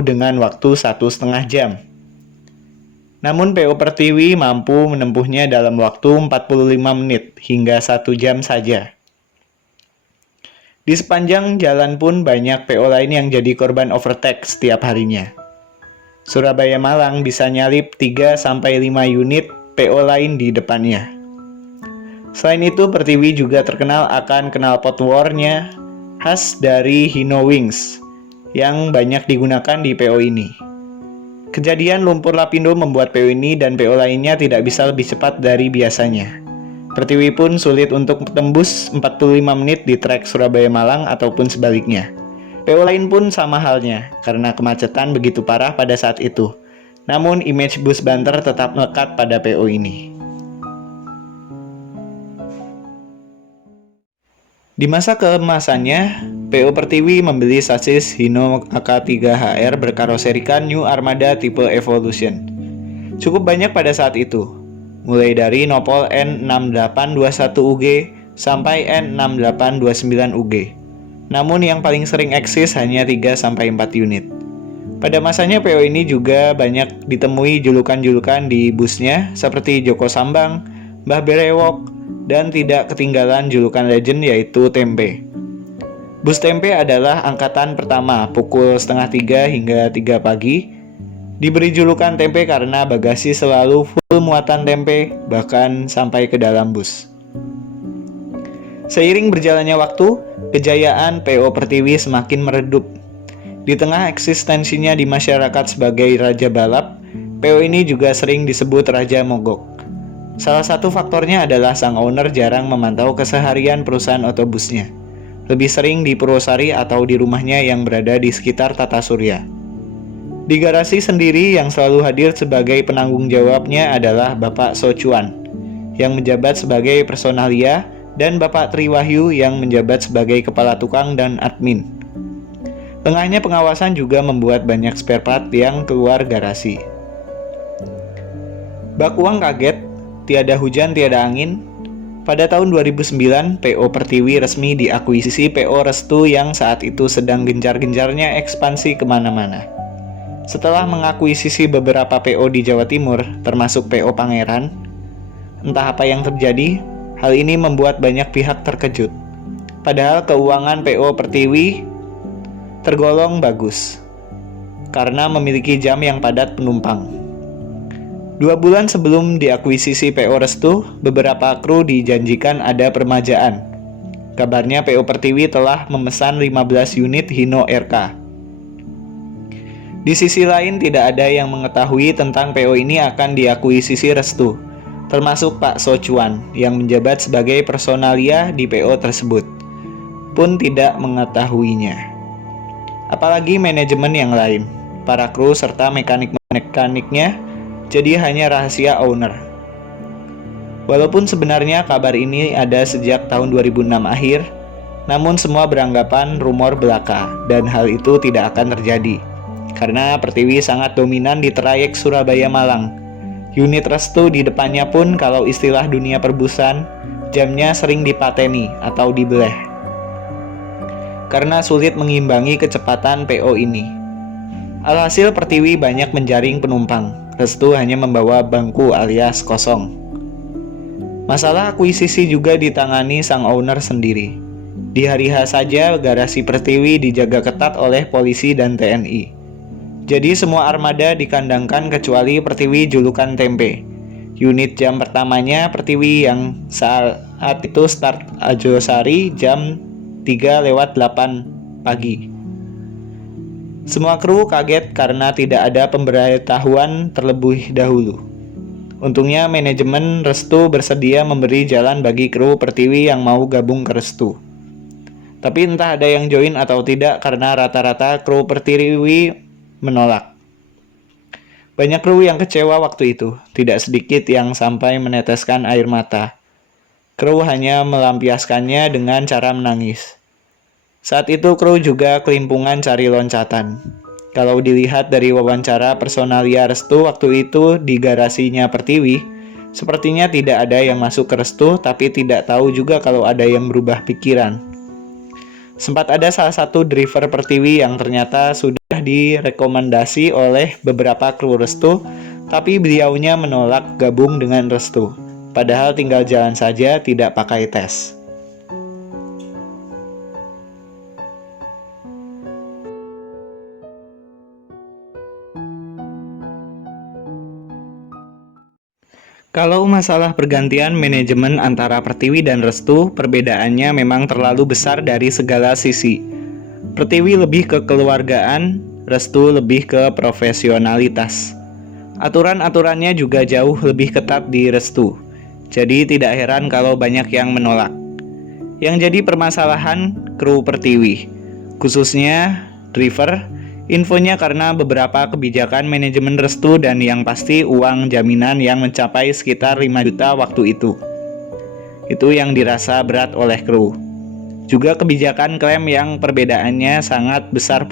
dengan waktu 1,5 jam. Namun PO Pertiwi mampu menempuhnya dalam waktu 45 menit hingga 1 jam saja. Di sepanjang jalan pun banyak PO lain yang jadi korban overtake setiap harinya. Surabaya Malang bisa nyalip 3-5 unit PO lain di depannya. Selain itu, Pertiwi juga terkenal akan knalpot war-nya khas dari Hino Wings yang banyak digunakan di PO ini. Kejadian lumpur lapindo membuat PO ini dan PO lainnya tidak bisa lebih cepat dari biasanya. Pertiwi pun sulit untuk tembus 45 menit di trek Surabaya-Malang ataupun sebaliknya. PO lain pun sama halnya, karena kemacetan begitu parah pada saat itu. Namun image bus Banter tetap melekat pada PO ini. Di masa keemasannya, PO Pertiwi membeli sasis Hino AK3HR berkaroserikan New Armada tipe Evolution. Cukup banyak pada saat itu, mulai dari nopol N6821UG sampai N6829UG. Namun yang paling sering eksis hanya 3-4 unit. Pada masanya PO ini juga banyak ditemui julukan-julukan di busnya seperti Joko Sambang, Mbah Berewok, dan tidak ketinggalan julukan legend yaitu Tempe. Bus Tempe adalah angkatan pertama pukul 2:30 hingga 3 pagi. Diberi julukan Tempe karena bagasi selalu full muatan tempe, bahkan sampai ke dalam bus. Seiring berjalannya waktu, kejayaan PO Pertiwi semakin meredup. Di tengah eksistensinya di masyarakat sebagai raja balap, PO ini juga sering disebut Raja Mogok. Salah satu faktornya adalah sang owner jarang memantau keseharian perusahaan otobusnya. Lebih sering di Purwosari atau di rumahnya yang berada di sekitar Tata Surya. Di garasi sendiri yang selalu hadir sebagai penanggung jawabnya adalah Bapak Sochuan, yang menjabat sebagai personalia, dan Bapak Triwahyu yang menjabat sebagai kepala tukang dan admin. Tengahnya pengawasan juga membuat banyak spare part yang keluar garasi. Bak Uang kaget, tiada hujan tiada angin. Pada tahun 2009, PO Pertiwi resmi diakuisisi PO Restu yang saat itu sedang gencar-gencarnya ekspansi kemana-mana. Setelah mengakuisisi beberapa PO di Jawa Timur, termasuk PO Pangeran, entah apa yang terjadi, hal ini membuat banyak pihak terkejut. Padahal keuangan PO Pertiwi tergolong bagus, karena memiliki jam yang padat penumpang. 2 bulan sebelum diakuisisi PO Restu, beberapa kru dijanjikan ada permajaan. Kabarnya PO Pertiwi telah memesan 15 unit Hino RK. Di sisi lain tidak ada yang mengetahui tentang PO ini akan diakuisisi Restu, termasuk Pak Sochuan yang menjabat sebagai personalia di PO tersebut, pun tidak mengetahuinya. Apalagi manajemen yang lain, para kru serta mekanik-mekaniknya, jadi hanya rahasia owner. Walaupun sebenarnya kabar ini ada sejak tahun 2006 akhir, namun semua beranggapan rumor belaka dan hal itu tidak akan terjadi. Karena Pertiwi sangat dominan di trayek Surabaya-Malang. Unit Restu di depannya pun kalau istilah dunia perbusan, jamnya sering dipateni atau dibeleh. Karena sulit mengimbangi kecepatan PO ini. Alhasil Pertiwi banyak menjaring penumpang. Restu hanya membawa bangku alias kosong. Masalah akuisisi juga ditangani sang owner sendiri. Di hari H saja garasi Pertiwi dijaga ketat oleh polisi dan TNI. Jadi semua armada dikandangkan kecuali Pertiwi julukan Tempe. Unit jam pertamanya Pertiwi yang saat itu start Ajosari jam 3:08 pagi. Semua kru kaget karena tidak ada pemberitahuan terlebih dahulu. Untungnya manajemen Restu bersedia memberi jalan bagi kru Pertiwi yang mau gabung ke Restu. Tapi entah ada yang join atau tidak karena rata-rata kru Pertiwi menolak. Banyak kru yang kecewa waktu itu, tidak sedikit yang sampai meneteskan air mata. Kru hanya melampiaskannya dengan cara menangis. Saat itu kru juga kelimpungan cari loncatan. Kalau dilihat dari wawancara personalia Restu waktu itu di garasinya Pertiwi, sepertinya tidak ada yang masuk ke Restu tapi tidak tahu juga kalau ada yang berubah pikiran. Sempat ada salah satu driver Pertiwi yang ternyata sudah direkomendasi oleh beberapa kru Restu, tapi beliaunya menolak gabung dengan Restu. Padahal tinggal jalan saja, tidak pakai tes. Kalau masalah pergantian manajemen antara Pertiwi dan Restu, perbedaannya memang terlalu besar dari segala sisi. Pertiwi lebih ke kekeluargaan, Restu lebih ke profesionalitas. Aturan-aturannya juga jauh lebih ketat di Restu. Jadi tidak heran kalau banyak yang menolak. Yang jadi permasalahan kru Pertiwi, khususnya driver, infonya karena beberapa kebijakan manajemen Restu dan yang pasti uang jaminan yang mencapai sekitar 5 juta waktu itu. Itu yang dirasa berat oleh kru. Juga kebijakan klaim yang perbedaannya sangat besar